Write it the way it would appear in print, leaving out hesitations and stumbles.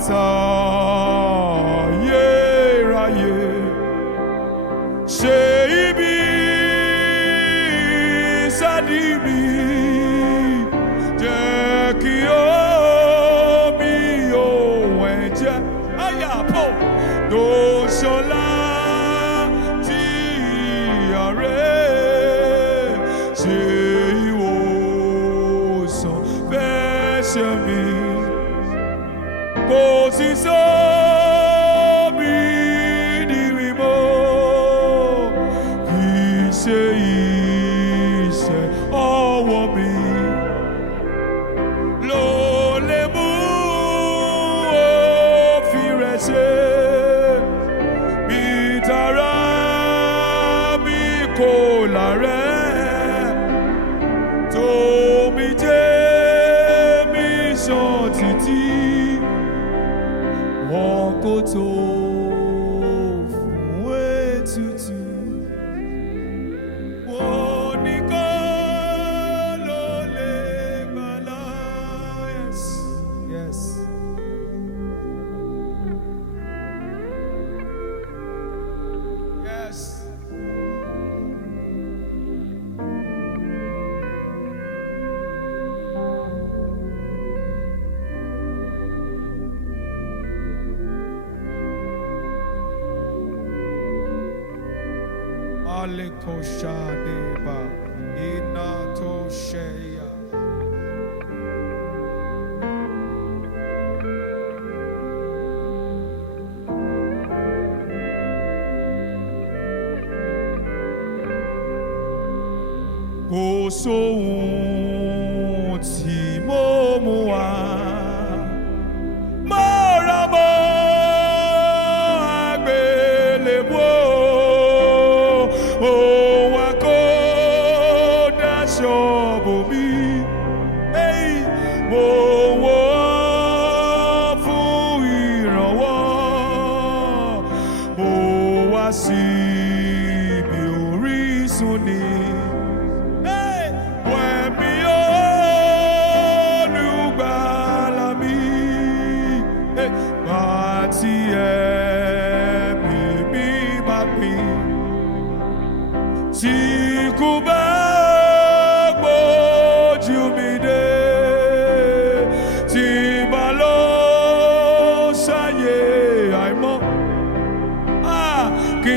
àpáta ayérayé ṣe ibi ìsádi mi jẹ́ kí omi òun ẹ̀jẹ̀ ayàpọ̀ tó ṣọlá tí àárẹ̀ ṣe ìwòsàn fẹ́ ṣe mí kò sí sómi ní mímọ́ kì í ṣe iṣẹ́ ọwọ́ mi ló lè mú òfin rẹ̀ ṣe bí tara mi kò lárẹ́ tómi jẹ́ mi ṣàn títí wọn kò tó fún ètùtù wọn nìkan ló lè gbàlà. Yes, yes. Yes. Alekoshaneba inatosheya. Kò sóhun tí mo mú wá mọ́ra mọ́ àgbélébùú òun àkọ́dáṣọ bò mí mo wọ́ fún ìrànwọ́ mo wá sí ibi orísun ni. Tí ẹ̀mí mi bá pín tí kò bá gbójú mi dé tí bá lọ sáyé àìmọ́ kí